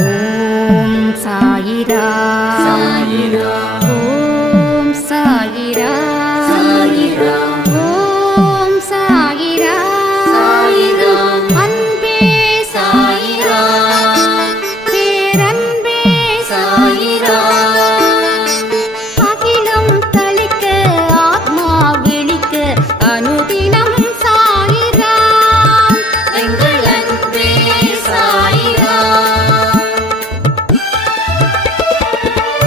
ஓம் சாயிரா சாயிரா ஓம் சாயிரா சாயிரா ஓம் சாயிரா சாயிரா அன்பே சாயிரா பேரன்பே சாயிரா அகிலம் தளிக்க ஆத்மா விழிக்க அனுதினம் சாயிரா எங்கள் அன்பே சாயிரா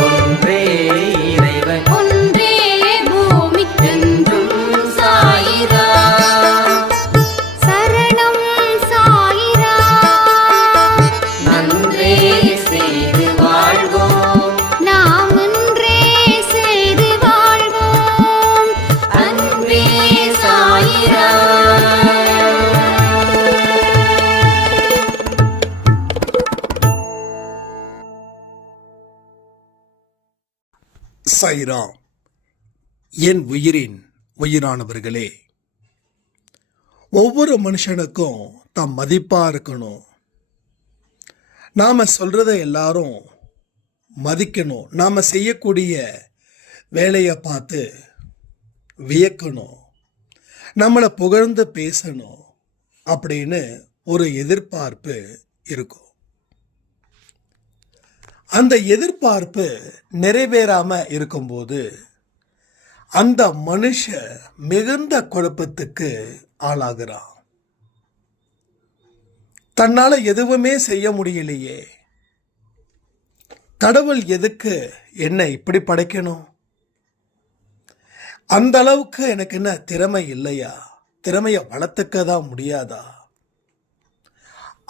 ஒன்றே இறைவன் ஒன்றே பூமிக்கென்றும் சாயிரா சரணம் சாயிரா நன்றே செய்து வாழ்வோம் நாம் ஒன்றே செய்து வாழ்வோம் அன்பே சாயிரா சாய்ராம். என் உயிரின் உயிரானவர்களே, ஒவ்வொரு மனுஷனுக்கும் தம் மதிப்பா இருக்கணும். நாம சொல்றத எல்லாரும் மதிக்கணும். நாம செய்யக்கூடிய வேலையை பார்த்து வியக்கணும். நம்மளை புகழ்ந்து பேசணும் அப்படின்னு ஒரு எதிர்பார்ப்பு இருக்கும். அந்த எதிர்பார்ப்பு நிறைவேறாம இருக்கும்போது அந்த மனுஷன் மிகுந்த குழப்பத்துக்கு ஆளாகிறான். தன்னால எதுவுமே செய்ய முடியலையே, கடவுள் எதுக்கு என்ன இப்படி படைக்கணும், அந்த அளவுக்கு எனக்கு என்ன திறமை இல்லையா, திறமையை வளர்த்துக்க தான் முடியாதா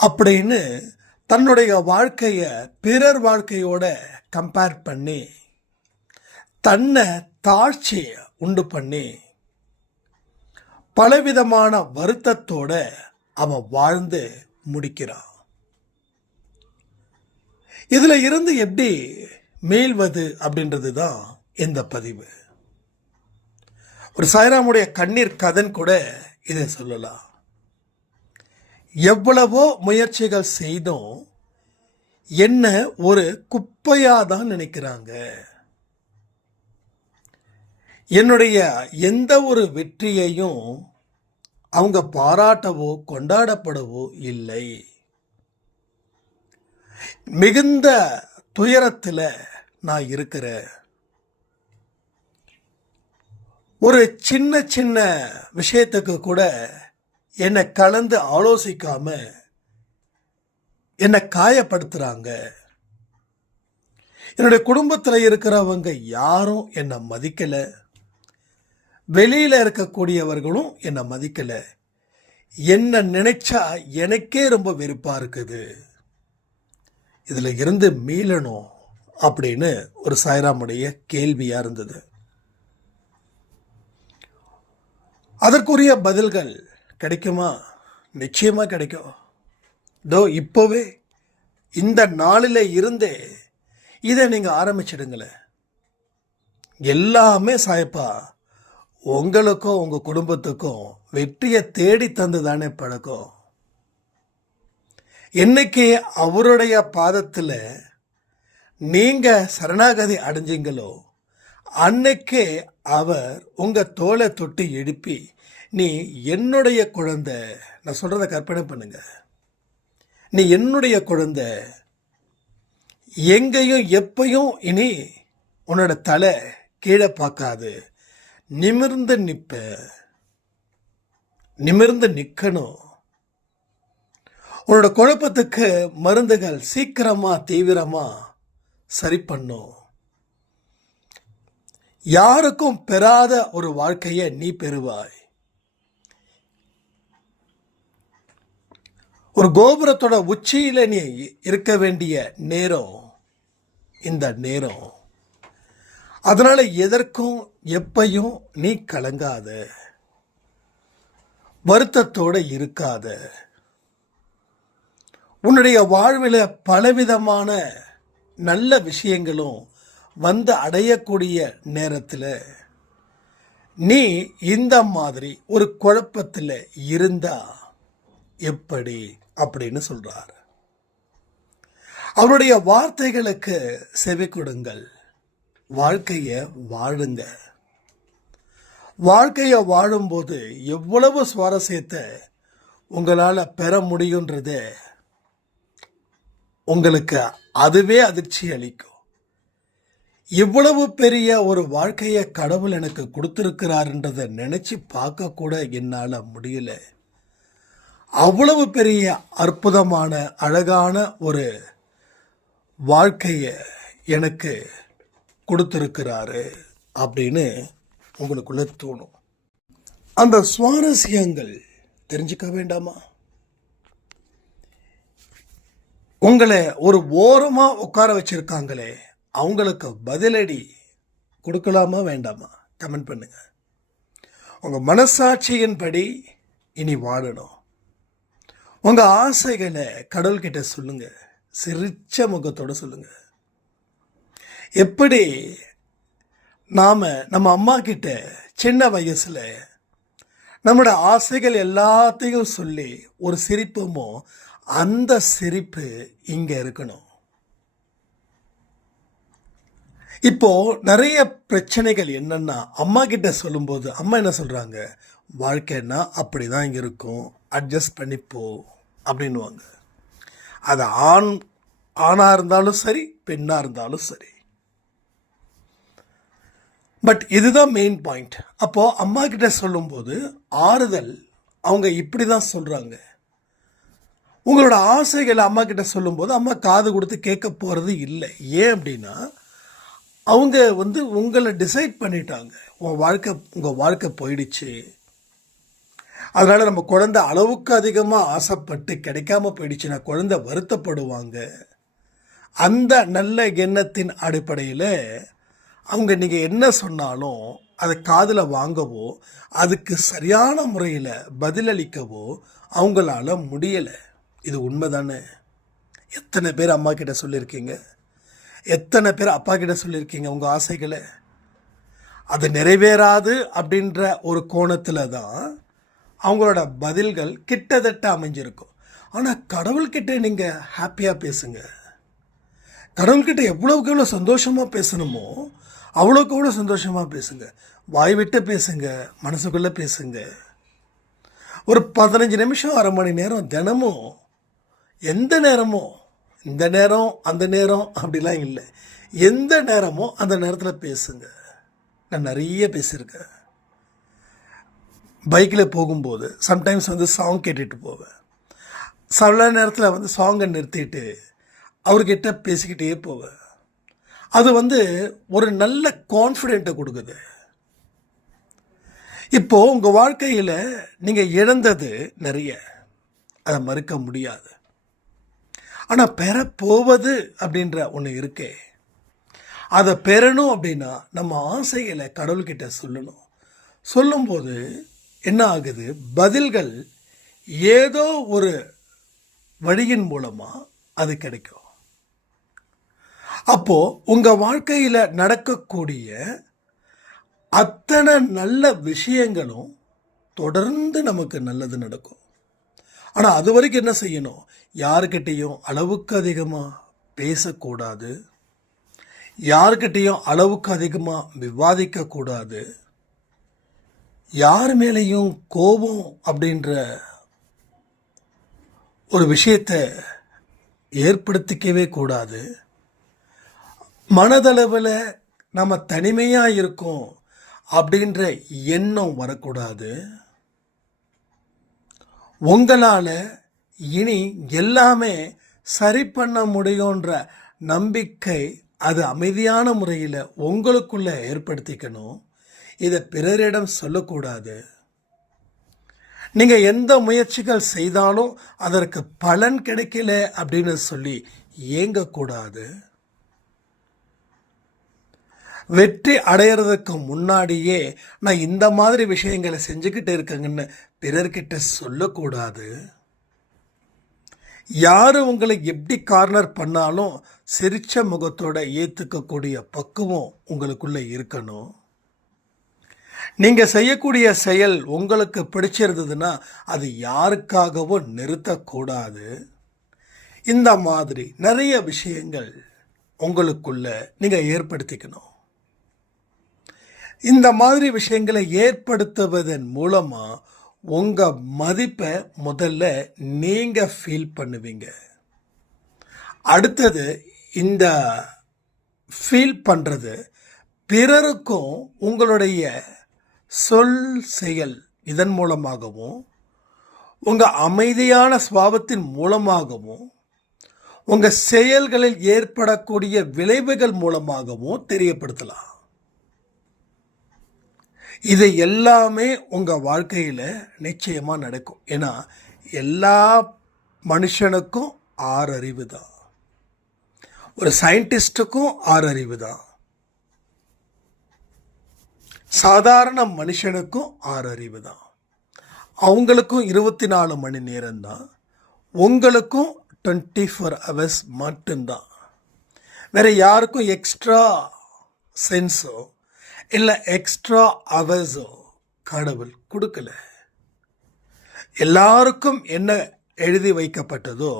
அப்படின்னு தன்னுடைய வாழ்க்கைய பிறர் வாழ்க்கையோட கம்பேர் பண்ணி தன்னை தாழ்ச்சி உண்டு பண்ணி பலவிதமான வருத்தத்தோட அவன் வாழ்ந்து முடிக்கிறான். இதுல இருந்து எப்படி மீள்வது அப்படின்றது தான் இந்த பதிவு. ஒரு சாய்ராமுடைய கண்ணீர் கதன் கூட இதை சொல்லலாம். எவ்வளவோ முயற்சிகள் செய்தும் என்ன ஒரு குப்பையா தான் நினைக்கிறாங்க. என்னுடைய எந்த ஒரு வெற்றியையும் அவங்க பாராட்டவோ கொண்டாடப்படவோ இல்லை. மிகுந்த துயரத்துல நான் இருக்கிறேன். ஒரு சின்ன சின்ன விஷயத்துக்கு கூட என்னை கலந்து ஆலோசிக்காம என்னை காயப்படுத்துறாங்க. என்னுடைய குடும்பத்தில் இருக்கிறவங்க யாரும் என்னை மதிக்கல, வெளியில இருக்கக்கூடியவர்களும் என்னை மதிக்கல. என்ன நினைச்சா எனக்கே ரொம்ப வெறுப்பா இருக்குது. இதுல இருந்து மீளணும் அப்படின்னு ஒரு சாய்ராமுடைய கேள்வியா இருந்தது. அதற்குரிய பதில்கள் கிடைக்குமா? நிச்சயமா கிடைக்கும். இப்போவே இந்த நாளில் இருந்தே இதை நீங்க ஆரம்பிச்சிடுங்களேன். எல்லாமே சாயப்பா உங்களுக்கும் உங்க குடும்பத்துக்கும் வெற்றியை தேடி தந்து தானே பழக்கம். என்னைக்கு அவருடைய பாதத்துல நீங்க சரணாகதி அடைஞ்சிங்களோ அன்னைக்கே அவர் உங்க தோலை தொட்டு எழுப்பி, நீ என்னுடைய குழந்தை, நான் சொல்றத கற்பனை பண்ணுங்க, நீ என்னுடைய குழந்தை, எங்கேயும் எப்பையும் இனி உன்னோட தலை கீழே பார்க்காது, நிமிர்ந்து நிற்ப, நிமிர்ந்து நிற்கணும். உன்னோட குழப்பத்துக்கு மருந்துகள் சீக்கிரமா தீவிரமா சரி பண்ணும். யாருக்கும் பெறாத ஒரு வாழ்க்கையை நீ பெறுவாய். ஒரு கோபுரத்தோட உச்சியில நீ இருக்க வேண்டிய நேரம் இந்த நேரம். அதனால எதற்கும் எப்பையும் நீ கலங்காத, வருத்தத்தோட இருக்காத. உன்னுடைய வாழ்வில் பலவிதமான நல்ல விஷயங்களும் வந்து அடையக்கூடிய நேரத்தில் நீ இந்த மாதிரி ஒரு குழப்பத்தில் இருந்தா எப்படி அப்படின்னு சொல்றார். அவருடைய வார்த்தைகளுக்கு செவி கொடுங்கள். வாழ்க்கையை வாழுங்க. வாழ்க்கையை வாழும்போது எவ்வளவு சுவாரஸ்யத்தை உங்களால் பெற முடியுன்றது உங்களுக்கு அதுவே அதிர்ச்சி அளிக்கும். இவ்வளவு பெரிய ஒரு வாழ்க்கையை கடவுள் எனக்கு கொடுத்திருக்கிறார்ன்றதை நினைச்சு பார்க்க கூட என்னால் முடியல. அவ்வளவு பெரிய அற்புதமான அழகான ஒரு வாழ்க்கையை எனக்கு கொடுத்திருக்கிறாரு அப்படின்னு உங்களுக்குள்ள தோணும். அந்த சுவாரஸ்யங்கள் தெரிஞ்சுக்க வேண்டாமா? உங்களை ஒரு ஓரமா உட்கார வச்சிருக்காங்களே, அவங்களுக்கு பதிலடி கொடுக்கலாமா வேண்டாமா? கமெண்ட் பண்ணுங்க. உங்க மனசாட்சியின்படி இனி வாழணும். உங்க ஆசைகளை கடவுள்கிட்ட சொல்லுங்க. சிரிச்ச முகத்தோட சொல்லுங்க. எப்படி நம்ம அம்மா கிட்ட சின்ன வயசுல நம்மளோட ஆசைகள் எல்லாத்தையும் சொல்லி ஒரு சிரிப்புமோ, அந்த சிரிப்பு இங்க இருக்கணும். இப்போ நிறைய பிரச்சனைகள் என்னன்னா, அம்மா கிட்ட சொல்லும்போது அம்மா என்ன சொல்றாங்க, வாழ்க்கைன்னா அப்படிதான் இருக்கும், அட்ஜஸ்ட் பண்ணிப்போ அப்படின்னுவாங்க. அது ஆணா இருந்தாலும் சரி, பெண்ணா இருந்தாலும் சரி. பட் இதுதான் மெயின் பாயிண்ட். அப்போ அம்மா கிட்ட சொல்லும்போது ஆறுதல் அவங்க இப்படி தான் சொல்றாங்க. உங்களோட ஆசைகளை அம்மா கிட்ட சொல்லும்போது அம்மா காது கொடுத்து கேட்க போறது இல்லை. ஏன் அப்படின்னா, அவங்க உங்களை டிசைட் பண்ணிட்டாங்க. உங்கள் வாழ்க்கை போயிடுச்சு, அதனால் நம்ம குழந்தை அளவுக்கு அதிகமாக ஆசைப்பட்டு கிடைக்காம போயிடுச்சுன்னா குழந்தை வருத்தப்படுவாங்க. அந்த நல்ல எண்ணத்தின் அடிப்படையில் அவங்க நீங்கள் என்ன சொன்னாலும் அதை காதில் வாங்கவோ, அதுக்கு சரியான முறையில் பதிலளிக்கவோ அவங்களால முடியலை. இது உண்மை தானே? எத்தனை பேர் அம்மா கிட்ட சொல்லியிருக்கீங்க? எத்தனை பேர் அப்பா கிட்ட சொல்லியிருக்கீங்க உங்கள் ஆசைகளை? அது நிறைவேறாது அப்படின்ற ஒரு கோணத்தில் தான் அவங்களோட பதில்கள் கிட்டத்தட்ட அமைஞ்சிருக்கும். ஆனால் கடவுள்கிட்ட நீங்கள் ஹாப்பியாக பேசுங்க. கடவுள்கிட்ட எவ்வளோக்கு எவ்வளோ சந்தோஷமாக பேசணுமோ அவ்வளோக்கு எவ்வளோ சந்தோஷமாக பேசுங்க. வாய் விட்டு பேசுங்க, மனசுக்குள்ளே பேசுங்க. ஒரு 15 நிமிஷம், அரை மணி நேரம் தினமும், எந்த நேரமோ, இந்த நேரம் அந்த நேரம் அப்படிலாம் இல்லை, எந்த நேரமோ அந்த நேரத்தில் பேசுங்க. நான் நிறைய பேசியிருக்கேன். பைக்கில் போகும்போது சம்டைம்ஸ் சாங் கேட்டுட்டு போவேன். சில நேரத்தில் சாங்கை நிறுத்திட்டு அவர்கிட்ட பேசிக்கிட்டே போவேன். அது ஒரு நல்ல கான்ஃபிடென்ட்டை கொடுக்குது. இப்போது உங்கள் வாழ்க்கையில் நீங்கள் இழந்தது நிறைய, அதை மறுக்க முடியாது. ஆனால் பெறப்போவது அப்படின்ற ஒன்று இருக்கே, அதை பெறணும் அப்படின்னா நம்ம ஆசைகளை கடவுள்கிட்ட சொல்லணும். சொல்லும்போது என்ன ஆகுது, பதில்கள் ஏதோ ஒரு வழியின் மூலமாக அது கிடைக்கும். அப்போ உங்கள் வாழ்க்கையில் நடக்கக்கூடிய அத்தனை நல்ல விஷயங்களும் தொடர்ந்து நமக்கு நல்லது நடக்கும். ஆனால் அது வரைக்கும் என்ன செய்யணும், யாருக்கிட்டையும் அளவுக்கு அதிகமாக பேசக்கூடாது, யாருக்கிட்டையும் அளவுக்கு அதிகமாக விவாதிக்கக்கூடாது, யார் மேலேயும் கோபம் அப்படின்ற ஒரு விஷயத்தை ஏற்படுத்திக்கவே கூடாது. மனதளவில் நம்ம தனிமையாக இருக்கோம் அப்படின்ற எண்ணம் வரக்கூடாது. உங்களால் இனி எல்லாமே சரி பண்ண முடியுன்ற நம்பிக்கை அது அமைதியான முறையில் உங்களுக்குள்ள ஏற்படுத்திக்கணும். இதை பிறரிடம் சொல்லக்கூடாது. நீங்கள் எந்த முயற்சிகள் செய்தாலும் அதற்கு பலன் கிடைக்கல அப்படின்னு சொல்லி ஏங்கக்கூடாது. வெற்றி அடையிறதுக்கு முன்னாடியே நான் இந்த மாதிரி விஷயங்களை செஞ்சுக்கிட்டு இருக்கேங்கன்னு பிறர்கிட்ட சொல்லக்கூடாது. யார் உங்களை எப்படி கார்னர் பண்ணாலும் சிரிச்ச முகத்தோட ஏற்றுக்கக்கூடிய பக்குவம் உங்களுக்குள்ள இருக்கணும். நீங்கள் செய்யக்கூடிய செயல் உங்களுக்கு பிடிச்சிருந்ததுன்னா அது யாருக்காகவும் நிறுத்தக்கூடாது. இந்த மாதிரி நிறைய விஷயங்கள் உங்களுக்குள்ள நீங்கள் ஏற்படுத்திக்கணும். இந்த மாதிரி விஷயங்களை ஏற்படுத்துவதன் மூலமாக உங்கள் மதிப்பை முதல்ல நீங்கள் ஃபீல் பண்ணுவீங்க. அடுத்தது இந்த ஃபீல் பண்ணுறது பிறருக்கும் உங்களுடைய சொல் செயல் இதன் மூலமாகவும் உங்கள் அமைதியான சுபாவத்தின் மூலமாகவும் உங்கள் செயல்களில் ஏற்படக்கூடிய விளைவுகள் மூலமாகவும் தெரியப்படுத்தலாம். இது எல்லாமே உங்கள் வாழ்க்கையில் நிச்சயமாக நடக்கும். ஏன்னா எல்லா மனுஷனுக்கும் 6 அறிவு தான், ஒரு சயின்டிஸ்ட்டுக்கும் 6 அறிவு தான், சாதாரண மனுஷனுக்கும் 6 அறிவு தான். அவங்களுக்கும் 24 மணி நேரம் தான், உங்களுக்கும் 24 hours மட்டும்தான். வேற யாருக்கும் எக்ஸ்ட்ரா சென்ஸோ இல்லை எக்ஸ்ட்ரா ஹவர்ஸோ கடவுள் கொடுக்கல. எல்லாருக்கும் என்ன எழுதி வைக்கப்பட்டதோ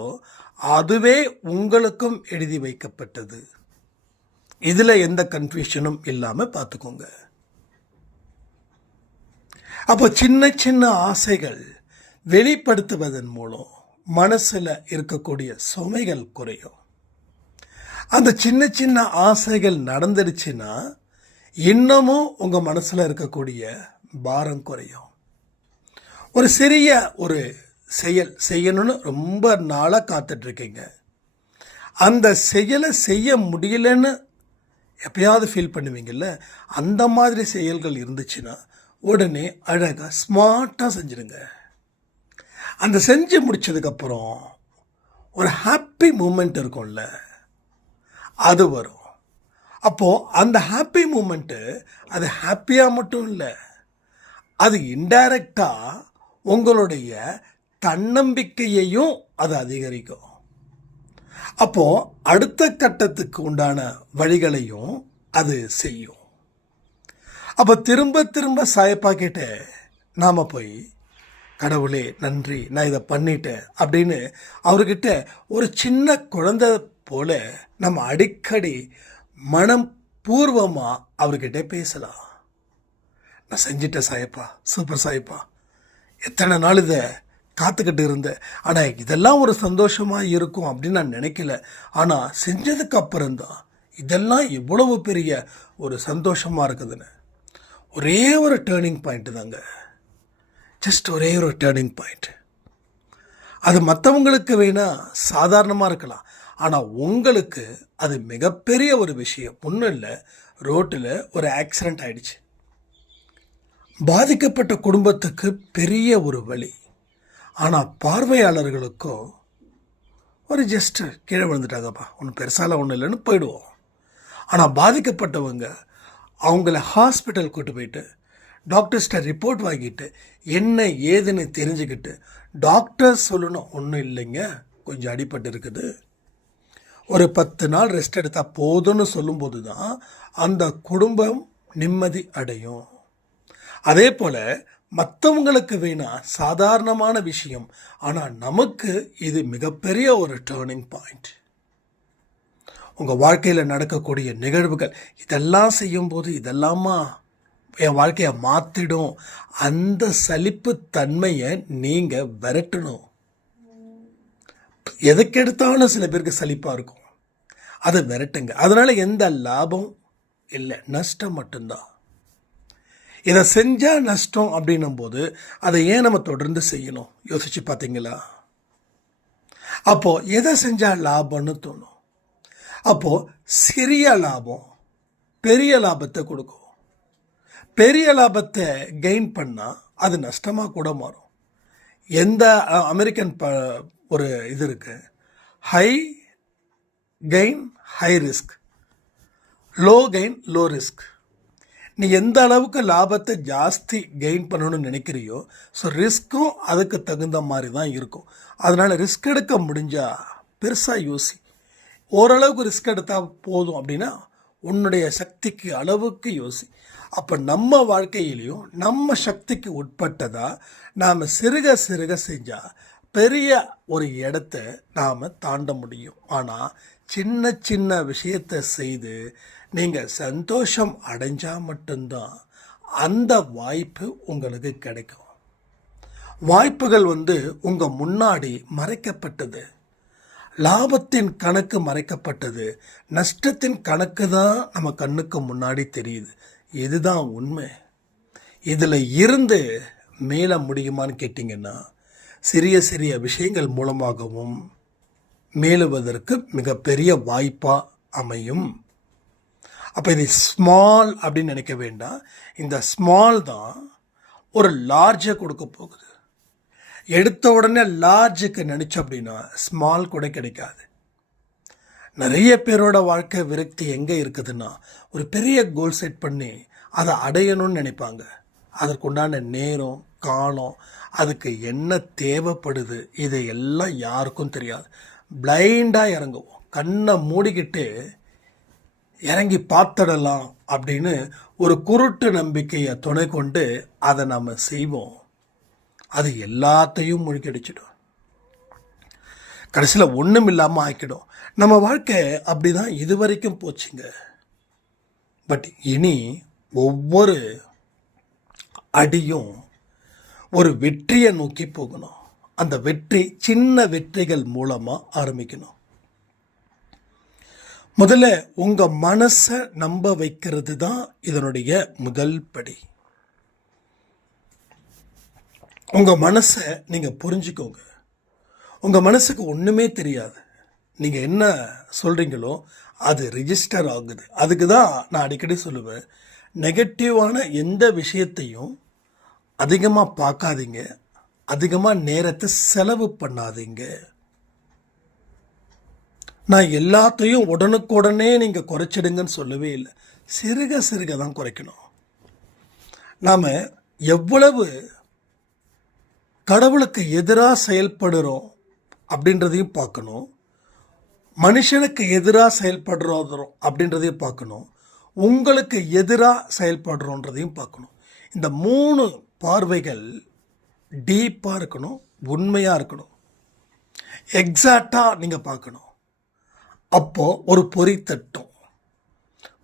அதுவே உங்களுக்கும் எழுதி வைக்கப்பட்டது. இதில் எந்த கன்ஃபியூஷனும் இல்லாமல் பார்த்துக்கோங்க. அப்போ சின்ன சின்ன ஆசைகள் வெளிப்படுத்துவதன் மூலம் மனசில் இருக்கக்கூடிய சுமைகள் குறையும். அந்த சின்ன சின்ன ஆசைகள் நடந்துடுச்சுன்னா இன்னமும் உங்கள் மனசில் இருக்கக்கூடிய பாரம் குறையும். ஒரு சிறிய ஒரு செயல் செய்யணும்னு ரொம்ப நாளாக காத்துட்ருக்கீங்க, அந்த செயலை செய்ய முடியலன்னு எப்பயாவது ஃபீல் பண்ணுவீங்கள்ல, அந்த மாதிரி செயல்கள் இருந்துச்சுன்னா உடனே அழகாக ஸ்மார்ட்டாக செஞ்சுடுங்க. அந்த செஞ்சு முடிச்சதுக்கப்புறம் ஒரு ஹாப்பி மூமெண்ட் இருக்கும்ல, அது வரும். அப்போது அந்த ஹாப்பி மூமெண்ட்டு அது ஹாப்பியாக மட்டும் இல்லை, அது இன்டைரக்டாக உங்களுடைய தன்னம்பிக்கையையும் அது அதிகரிக்கும். அப்போது அடுத்த கட்டத்துக்கு உண்டான வழிகளையும் அது செய்யும். அப்போ திரும்ப திரும்ப சாயப்பா கிட்ட நாம் போய் கடவுளே நன்றி நான் இதை பண்ணிட்டேன் அப்படின்னு அவர்கிட்ட ஒரு சின்ன குழந்தை போல நம்ம அடிக்கடி மனம் பூர்வமாக அவர்கிட்ட பேசலாம். நான் செஞ்சிட்டேன் சாயப்பா, சூப்பர் சாயப்பா, எத்தனை நாள் இதை காத்துக்கிட்டு இருந்தேன், ஆனால் இதெல்லாம் ஒரு சந்தோஷமாக இருக்கும் அப்படின்னு நான் நினைக்கல, ஆனால் செஞ்சதுக்கு அப்புறம்தான் இதெல்லாம் இவ்வளவு பெரிய ஒரு சந்தோஷமாக இருக்குதுன்னு. ஒரே ஒரு டேர்னிங் பாயிண்ட் தாங்க, ஜஸ்ட் ஒரே ஒரு டேர்னிங் பாயிண்ட். அது மற்றவங்களுக்கு வேணால் சாதாரணமாக இருக்கலாம், ஆனால் உங்களுக்கு அது மிகப்பெரிய ஒரு விஷயம். ஒன்றும் இல்லை, ரோட்டில் ஒரு ஆக்சிடெண்ட் ஆயிடுச்சு, பாதிக்கப்பட்ட குடும்பத்துக்கு பெரிய ஒரு வலி, ஆனால் பார்வையாளர்களுக்கோ ஒரு ஜஸ்ட்டு கீழே விழுந்துட்டாங்கப்பா, ஒன்றும் பெருசால ஒன்றும் இல்லைன்னு போயிடுவோம். ஆனால் பாதிக்கப்பட்டவங்க அவங்கள ஹாஸ்பிட்டல் கூட்டு போயிட்டு டாக்டர்ஸ்கிட்ட ரிப்போர்ட் வாங்கிட்டு என்ன ஏதுன்னு தெரிஞ்சுக்கிட்டு டாக்டர் சொல்லணும் ஒன்றும் இல்லைங்க கொஞ்சம் அடிபட்டு இருக்குது, ஒரு 10 நாள் ரெஸ்ட் எடுத்தால் போதும்னு சொல்லும்போது தான் அந்த குடும்பம் நிம்மதி அடையும். அதே போல் மற்றவங்களுக்கு வேணா சாதாரணமான விஷயம், ஆனால் நமக்கு இது மிகப்பெரிய ஒரு டேர்னிங் பாயிண்ட். உங்கள் வாழ்க்கையில் நடக்கக்கூடிய நிகழ்வுகள் இதெல்லாம் செய்யும்போது இதெல்லாமா என் வாழ்க்கையை மாற்றிடும், அந்த சலிப்பு தன்மையை நீங்கள் விரட்டணும். எதுக்கெடுத்தாலும் சில பேருக்கு சலிப்பாக இருக்கும், அதை விரட்டுங்க. அதனால் எந்த லாபம் இல்லை, நஷ்டம் மட்டும்தான். இதை செஞ்சால் நஷ்டம் அப்படின்னும் போது அதை ஏன் நம்ம தொடர்ந்து செய்யணும்? யோசிச்சு பார்த்தீங்களா? அப்போது எதை செஞ்சால் லாபம்னு தோணும். அப்போது சிறிய லாபம் பெரிய லாபத்தை கொடுக்கும். பெரிய லாபத்தை கெயின் பண்ணால் அது நஷ்டமாக கூட மாறும். எந்த அமெரிக்கன் ஒரு இது இருக்குது, high gain high risk, low gain low risk. நீ எந்த அளவுக்கு லாபத்தை ஜாஸ்தி கெயின் பண்ணணும்னு நினைக்கிறியோ, ஸோ ரிஸ்க்கும் அதுக்கு தகுந்த மாதிரி தான் இருக்கும். அதனால் ரிஸ்க் எடுக்க முடிஞ்சால் பெருசாக யோசி. ஓரளவுக்கு ரிஸ்க் எடுத்தால் போதும் அப்படின்னா உன்னுடைய சக்திக்கு அளவுக்கு யோசி. அப்போ நம்ம வாழ்க்கையிலையும் நம்ம சக்திக்கு உட்பட்டதாக நாம் சிறுக சிறுக செஞ்சால் பெரிய ஒரு இடத்த நாம் தாண்ட முடியும். ஆனால் சின்ன சின்ன விஷயத்தை செய்து நீங்கள் சந்தோஷம் அடைஞ்சால் மட்டும்தான் அந்த வாய்ப்பு உங்களுக்கு கிடைக்கும். வாய்ப்புகள் உங்கள் முன்னாடி மறைக்கப்பட்டது. லாபத்தின் கணக்கு மறைக்கப்பட்டது. நஷ்டத்தின் கணக்கு தான் நம்ம கண்ணுக்கு முன்னாடி தெரியுது. இதுதான் உண்மை. இதில் இருந்து மேலே முடியுமான்னு கேட்டிங்கன்னா சிறிய சிறிய விஷயங்கள் மூலமாகவும் மேலுவதற்கு மிகப்பெரிய வாய்ப்பாக அமையும். அப்போ இது ஸ்மால் அப்படின்னு நினைக்க வேண்டாம். இந்த ஸ்மால் தான் ஒரு லார்ஜை கொடுக்க போகுது. எடுத்த உடனே லார்ஜுக்கு நினச்சோம் அப்படின்னா ஸ்மால் கூட கிடைக்காது. நிறைய பேரோட வாழ்க்கை விரக்தி எங்கே இருக்குதுன்னா ஒரு பெரிய கோல் செட் பண்ணி அதை அடையணும்னு நினைப்பாங்க. அதற்குண்டான நேரம் காலம் அதுக்கு என்ன தேவைப்படுது இதை எல்லாம் யாருக்கும் தெரியாது. பிளைண்டாக இறங்குவோம். கண்ணை மூடிக்கிட்டு இறங்கி பார்த்துடலாம் அப்படின்னு ஒரு குருட்டு நம்பிக்கையை துணை கொண்டு அதை நம்ம செய்வோம். அது எல்லாத்தையும் முழுக்கடிச்சிடும். கடைசியில் ஒன்றும் இல்லாமல் ஆக்கிடும். நம்ம வாழ்க்கை அப்படி தான் இது வரைக்கும் போச்சுங்க. பட் இனி ஒவ்வொரு அடியும் ஒரு வெற்றியை நோக்கி போகணும். அந்த வெற்றி சின்ன வெற்றிகள் மூலமாக ஆரம்பிக்கணும். முதல்ல உங்கள் மனசை நம்ப வைக்கிறது தான் இதனுடைய முதல் படி. உங்கள் மனசை நீங்கள் புரிஞ்சுக்கோங்க. உங்கள் மனசுக்கு ஒன்றுமே தெரியாது. நீங்கள் என்ன சொல்கிறீங்களோ அது ரிஜிஸ்டர் ஆகுது. அதுக்கு தான் நான் அடிக்கடி சொல்லுவேன், நெகட்டிவான எந்த விஷயத்தையும் அதிகமாக பார்க்காதீங்க, அதிகமாக நேரத்தை செலவு பண்ணாதீங்க. நான் எல்லாத்தையும் உடனுக்குடனே நீங்கள் குறைச்சிடுங்கன்னு சொல்லவே இல்லை. சிறுக சிறுக தான் குறைக்கணும். நாம் எவ்வளவு கடவுளுக்கு எதிராக செயல்படுறோம் அப்படின்றதையும் பார்க்கணும். மனுஷனுக்கு எதிராக செயல்படுறோம் அப்படின்றதையும் பார்க்கணும். உங்களுக்கு எதிராக செயல்படுறோன்றதையும் பார்க்கணும். இந்த 3 பார்வைகள் டீப்பாக இருக்கணும், உண்மையாக இருக்கணும், எக்ஸாக்டாக நீங்கள் பார்க்கணும். அப்போது ஒரு பொறி தட்டும்.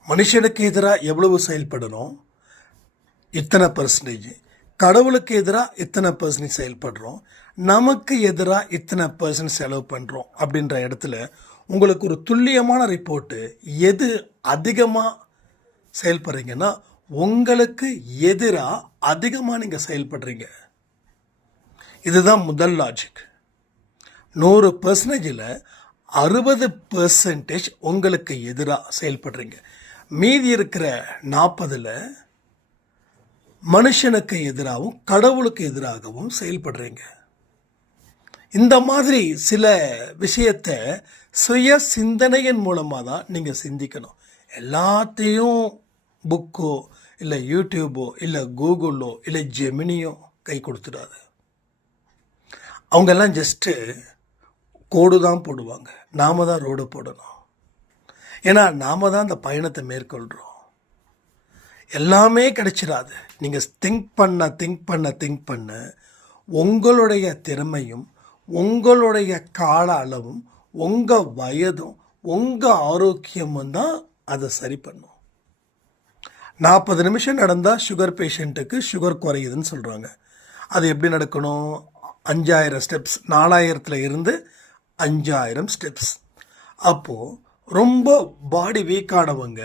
மனுஷனுக்கு எதிராக எவ்வளவு செயல்படணும், இத்தனை %, கடவுளுக்கு எதிராக இத்தனை % செயல்படுறோம், நமக்கு எதிராக இத்தனை % செலவு பண்ணுறோம் அப்படின்ற இடத்துல உங்களுக்கு ஒரு துல்லியமான ரிப்போர்ட்டு. எது அதிகமாக செயல்படுறீங்கன்னா உங்களுக்கு எதிராக அதிகமாக நீங்கள் செயல்படுறீங்க. இதுதான் முதல் லாஜிக். 100%ல் 60% உங்களுக்கு எதிராக செயல்படுறீங்க. மீதி இருக்கிற 40ல் மனுஷனுக்கு எதிராகவும் கடவுளுக்கு எதிராகவும் செயல்படுறீங்க. இந்த மாதிரி சில விஷயத்தை சுய சிந்தனையின் மூலமாக தான் நீங்கள் சிந்திக்கணும். எல்லாத்தையும் புக்கோ இல்லை யூடியூபோ இல்லை கூகுளோ இல்லை ஜெமினியோ கை கொடுத்துடாது. அவங்கெல்லாம் ஜஸ்ட்டு கோடு தான் போடுவாங்க. நாம் தான் ரோடு போடணும். ஏன்னா நாம் தான் அந்த பயணத்தை மேற்கொள்கிறோம். எல்லாமே கிடைச்சிடாது. நீங்கள் திங்க் பண்ண உங்களுடைய திறமையும் உங்களுடைய கால அளவும் உங்கள் வயதும் உங்கள் ஆரோக்கியமும் தான் அதை சரி பண்ணும். 40 நிமிஷம் நடந்தால் சுகர் பேஷண்ட்டுக்கு சுகர் குறையுதுன்னு சொல்கிறாங்க. அது எப்படி நடக்கணும்? 5000 ஸ்டெப்ஸ், 4000ல் இருந்து 5000 ஸ்டெப்ஸ். அப்போது ரொம்ப பாடி வீக்கானவங்க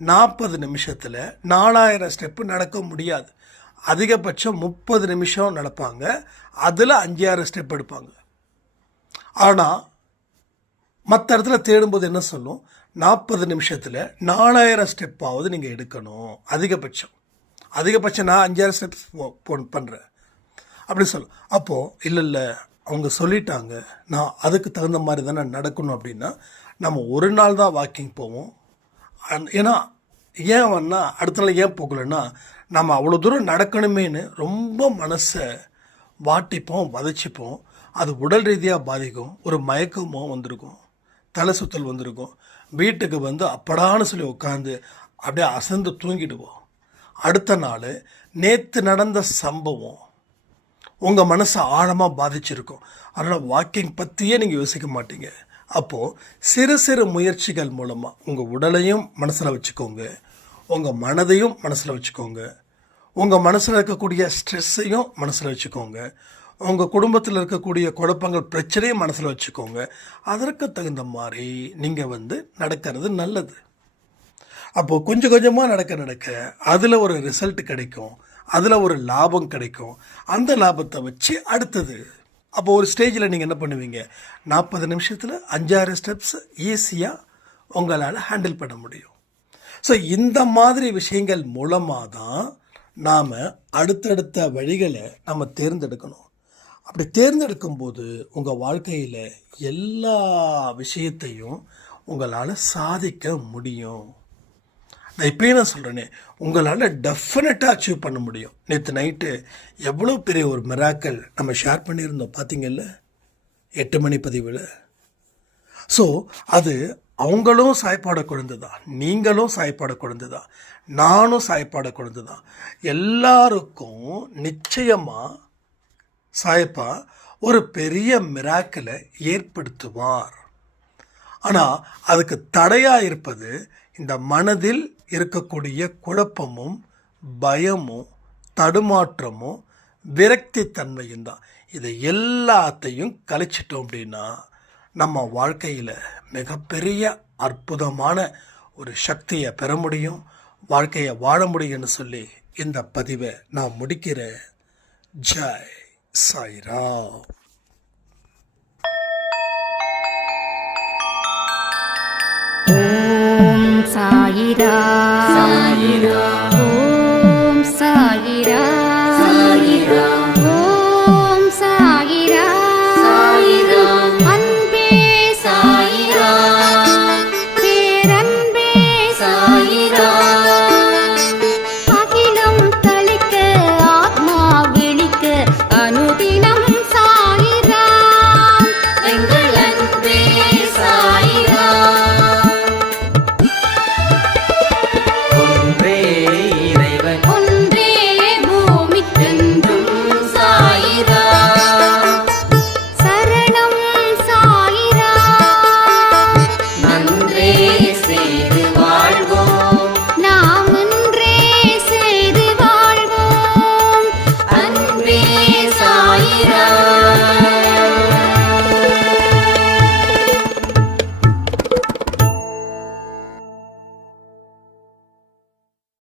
40 நிமிஷத்தில் 4000 ஸ்டெப்பு நடக்க முடியாது. அதிகபட்சம் 30 நிமிஷம் நடப்பாங்க. அதில் 5000 ஸ்டெப் எடுப்பாங்க. ஆனால் மற்ற இடத்துல தேடும்போது என்ன சொல்லும்? 40 நிமிஷத்தில் 4000 ஸ்டெப்பாவது நீங்கள் எடுக்கணும். அதிகபட்சம் நான் 5000 ஸ்டெப்ஸ் பண்ணுறேன் அப்படி சொல்லும். அப்போது இல்லை அவங்க சொல்லிட்டாங்க, நான் அதுக்கு தகுந்த மாதிரி தானே நடக்கணும் அப்படின்னா நம்ம ஒரு நாள் தான் வாக்கிங் போவோம். ஏன்னா ஏன் வேணா அடுத்த நாள் ஏன் போகலைன்னா நம்ம அவ்வளோ தூரம் நடக்கணுமேனு ரொம்ப மனசை வாட்டிப்போம், வதச்சிப்போம். அது உடல் ரீதியாக பாதிக்கும். ஒரு மயக்கமோ வந்திருக்கும், தலை சுத்தல் வந்திருக்கும். வீட்டுக்கு அப்படான்னு சொல்லி உட்காந்து அப்படியே அசந்து தூங்கிடுவோம். அடுத்த நாள் நேற்று நடந்த சம்பவம் உங்கள் மனசை ஆழமாக பாதிச்சிருக்கும். அதனால் வாக்கிங் பற்றியே நீங்கள் யோசிக்க மாட்டீங்க. அப்போது சிறு சிறு முயற்சிகள் மூலமாக உங்கள் உடலையும் மனசில் வச்சுக்கோங்க, உங்கள் மனதையும் மனசில் வச்சுக்கோங்க, உங்கள் மனசில் இருக்கக்கூடிய ஸ்ட்ரெஸ்ஸையும் மனசில் வச்சுக்கோங்க, உங்கள் குடும்பத்தில் இருக்கக்கூடிய குழப்பங்கள் பிரச்சனையும் மனசில் வச்சுக்கோங்க. அதற்கு தகுந்த மாதிரி நீங்கள் நடக்கிறது நல்லது. அப்போது கொஞ்சம் கொஞ்சமாக நடக்க அதில் ஒரு ரிசல்ட் கிடைக்கும், அதில் ஒரு லாபம் கிடைக்கும். அந்த லாபத்தை வச்சு அடுத்தது அப்போ ஒரு ஸ்டேஜில் நீங்கள் என்ன பண்ணுவீங்க, 40 நிமிஷத்தில் 5-6 ஸ்டெப்ஸ் ஈஸியாக உங்களால் ஹேண்டில் பண்ண முடியும். ஸோ இந்த மாதிரி விஷயங்கள் மூலமாக தான் நாம் அடுத்தடுத்த வழிகளை நம்ம தேர்ந்தெடுக்கணும். அப்படி தேர்ந்தெடுக்கும்போது உங்கள் வாழ்க்கையில் எல்லா விஷயத்தையும் உங்களால் சாதிக்க முடியும். நான் இப்போயே நான் சொல்கிறேனே, உங்களால் டெஃபினட்டாக அச்சீவ் பண்ண முடியும். நேற்று நைட்டு எவ்வளோ பெரிய ஒரு மிராக்கல் நம்ம ஷேர் பண்ணியிருந்தோம் பார்த்தீங்கல்ல, 8 மணி பதிவில். ஸோ அது அவங்களும் சாய்ப்பாட குழந்தை தான், நீங்களும் சாய்ப்பாட குழந்தை தான், நானும் சாய்ப்பாட குழந்தை தான். எல்லாருக்கும் நிச்சயமாக சாயப்பா ஒரு பெரிய மிராக்கலை ஏற்படுத்துவார். ஆனால் அதுக்கு தடையாக இருப்பது இந்த மனதில் இருக்கக்கூடிய குழப்பமும் பயமும் தடுமாற்றமும் விரக்தி தன்மையும் தான். இதை எல்லாத்தையும் கழிச்சிட்டோம் அப்படின்னா நம்ம வாழ்க்கையில் மிகப்பெரிய அற்புதமான ஒரு சக்தியை பெற முடியும், வாழ்க்கையை வாழ முடியும்னு சொல்லி இந்த பதிவை நான் முடிக்கிறேன். ஜெய் சாய்ராம். ஓம் சாயிரா.